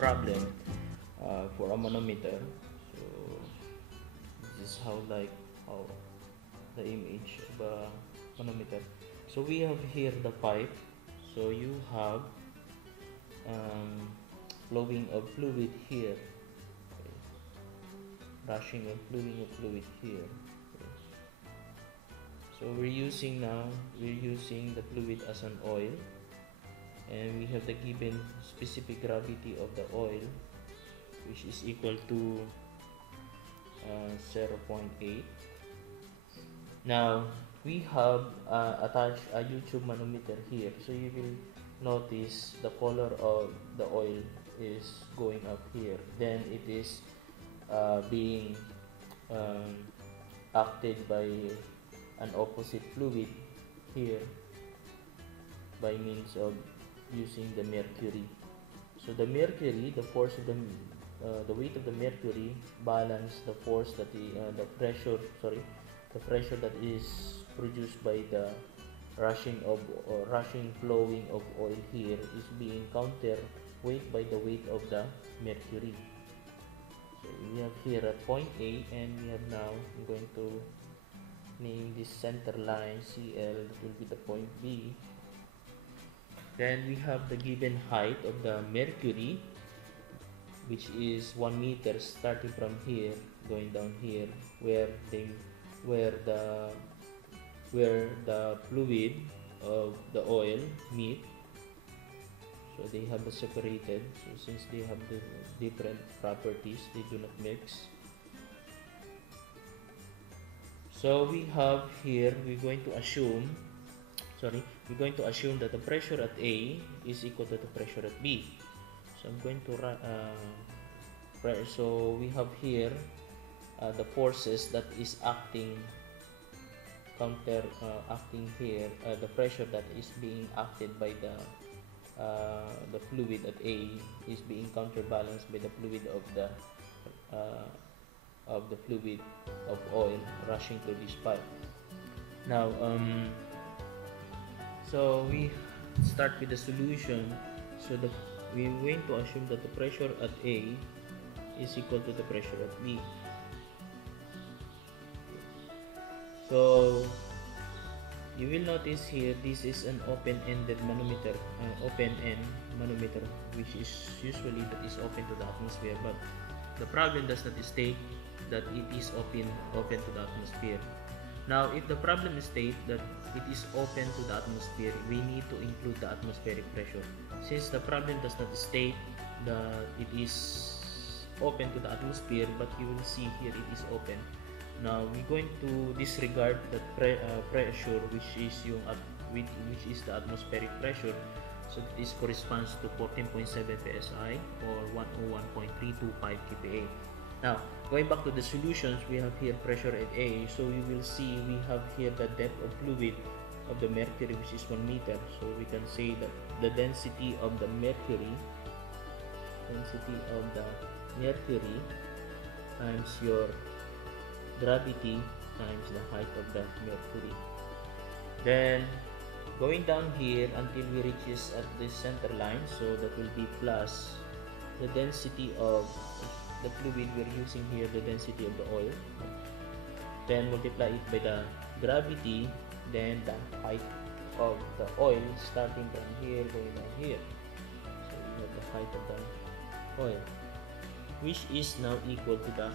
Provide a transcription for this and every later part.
problem for a manometer. So this is how the image of a manometer. So we have here the pipe. So you have flowing of fluid here, okay. Rushing and flowing of fluid here, okay. So we're using the fluid as an oil, and we have the given specific gravity of the oil, which is equal to 0.8. Now we have attached a YouTube manometer here, so you will notice the color of the oil is going up here, then it is being acted by an opposite fluid here by means of using the mercury. So the mercury, the force of the weight of the mercury balance the force that the pressure that is produced by the rushing flowing of oil here is being counterweight by the weight of the mercury. So we have here at point A, and we have now, I'm going to name this center line CL, that will be the point B. Then we have the given height of the mercury, which is 1 meter, starting from here going down here where the fluid of the oil meet. So they have separated, so since they have the different properties, they do not mix. So we have here, we're going to assume that the pressure at A is equal to the pressure at B. So I'm going to so we have here the forces that is acting here, the pressure that is being acted by the fluid at A is being counterbalanced by the fluid of the fluid of oil rushing through this pipe. Now so we start with the solution. So we're going to assume that the pressure at A is equal to the pressure at B. So you will notice here, this is an open-ended manometer, open-end manometer, which is usually that is open to the atmosphere, but the problem does not state that it is open to the atmosphere. Now, if the problem states that it is open to the atmosphere, we need to include the atmospheric pressure. Since the problem does not state that it is open to the atmosphere, but you will see here it is open. Now we're going to disregard the pressure, which is the atmospheric pressure. So this corresponds to 14.7 psi or 101.325 kPa. Now going back to the solutions, we have here pressure at A. So you will see we have here the depth of fluid of the mercury, which is 1 meter. So we can say that the density of the mercury times your gravity times the height of the mercury. Then going down here until we reaches at this center line, so that will be plus the density of the fluid we're using here, the density of the oil, then multiply it by the gravity, then the height of the oil starting from here going down here. So we have the height of the oil, which is now equal to the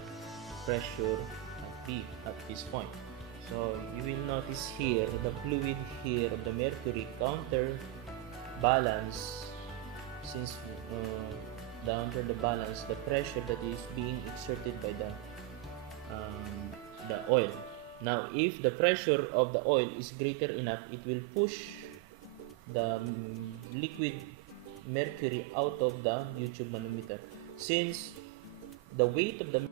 pressure at B at this point. So you will notice here the fluid here of the mercury counterbalance, since under the balance the pressure that is being exerted by the oil. Now if the pressure of the oil is greater enough, it will push the liquid mercury out of the YouTube manometer. Since the weight of the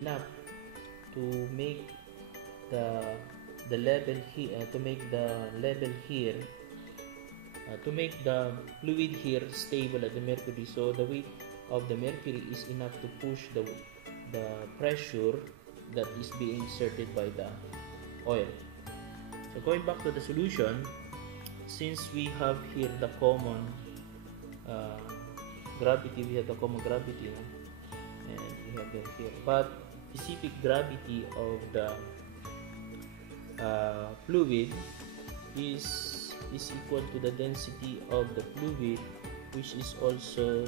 enough to make the level here, to make the fluid here stable at the mercury. So the weight of the mercury is enough to push the pressure that is being exerted by the oil. So going back to the solution, since we have here the common gravity, we have the common gravity, no? And we have that here. But specific gravity of the fluid is equal to the density of the fluid, which is also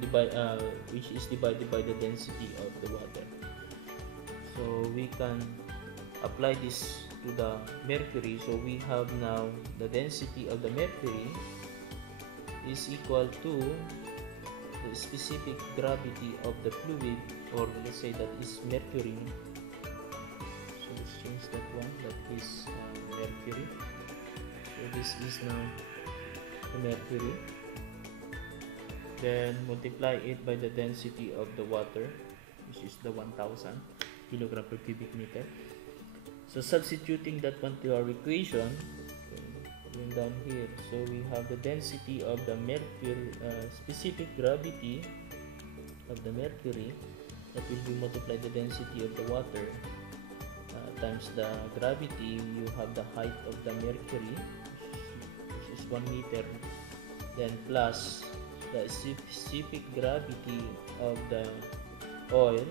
divided by the density of the water. So we can apply this to the mercury. So we have now the density of the mercury is equal to the specific gravity of the fluid, or let's say that is mercury. So let's change that one, that is mercury. So this is now the mercury. Then multiply it by the density of the water, which is the 1000 kilogram per cubic meter. So substituting that one to our equation, going down here, so we have the density of the mercury, specific gravity of the mercury, that will be multiplied the density of the water times the gravity. You have the height of the mercury, which is 1 meter, then plus the specific gravity of the oil,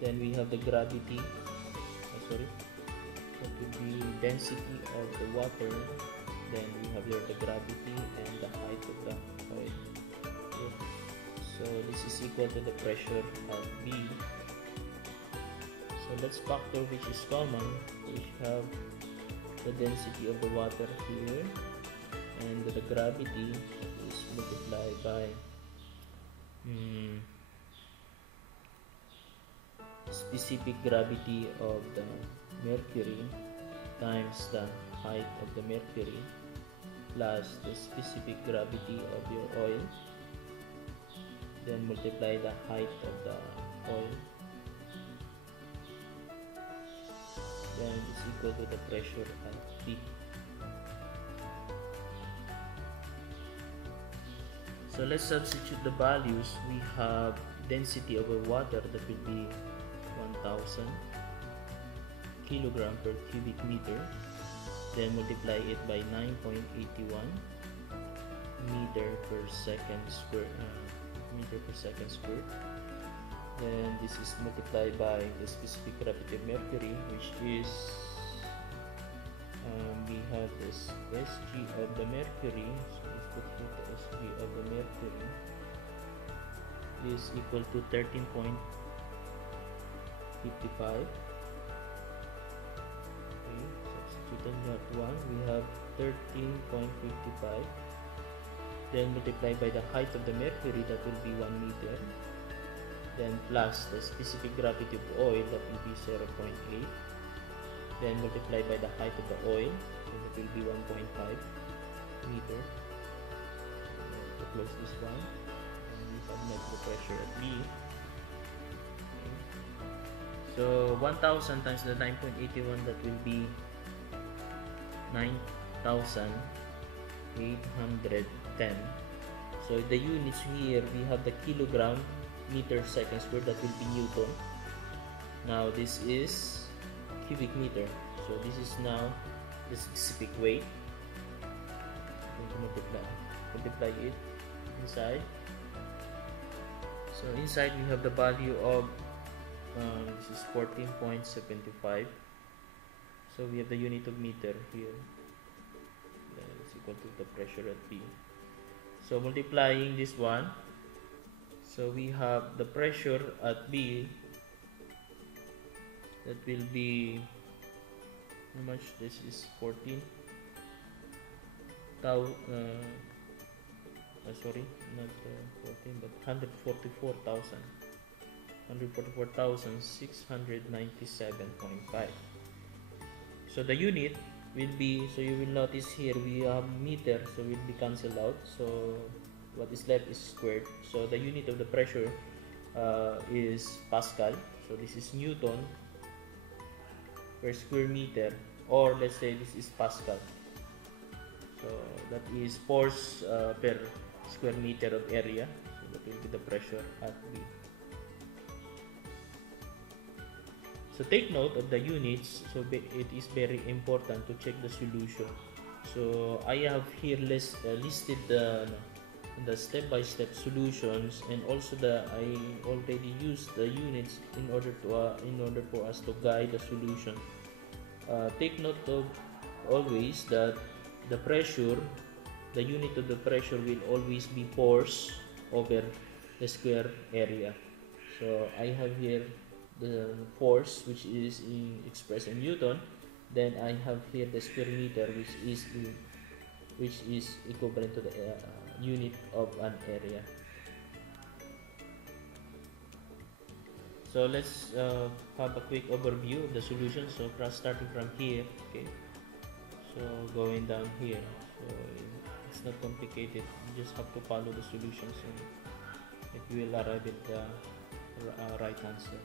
then we have the gravity, that will be density of the water, then we have here the gravity and the height of the oil. Okay. So this is equal to the pressure at B. So let's factor which is common. We have the density of the water here, and the gravity is multiplied by specific gravity of the mercury times the height of the mercury plus the specific gravity of your oil, then multiply the height of the oil, then is equal to the pressure at P. So let's substitute the values. We have density of water, that will be 1000 kilogram per cubic meter, then multiply it by 9.81 meter per second square, then this is multiplied by the specific gravity of mercury, which is we have this Sg of the mercury. So let's put here the Sg of the mercury is equal to 13.55. Okay, substitute that one, we have 13.55, then multiply by the height of the mercury, that will be 1 meter, then plus the specific gravity of the oil, that will be 0.8, then multiply by the height of the oil, so that will be 1.5 meter. To close this one, and we have negative pressure at B. So 1000 times the 9.81, that will be 9,810. So the units here, we have the kilogram meter second square, that will be Newton. Now this is cubic meter, so this is now the specific weight. Multiply it inside. So inside we have the value of this is 14.75. So we have the unit of meter here. That is equal to the pressure at P. So multiplying this one, so we have the pressure at B, that will be how much? This is 14,000. Sorry, not 14, but 144,697.5. So the unit will be, so you will notice here we have meter, so will be cancelled out. So what is left is squared. So the unit of the pressure is Pascal. So this is Newton per square meter, or let's say this is Pascal. So that is force per square meter of area. So that will be the pressure at B. So take note of the units. So it is very important to check the solution. So I have here listed the the step-by-step solutions, and also I already used the units in order for us to guide the solution. Take note of always that the pressure, the unit of the pressure will always be force over the square area. So I have here the force, which is expressed in Newton. Then I have here the square meter, which is equivalent to the unit of an area. So let's have a quick overview of the solution. So starting from here, okay. So going down here, so it's not complicated. You just have to follow the solutions, and it will arrive at the right answer.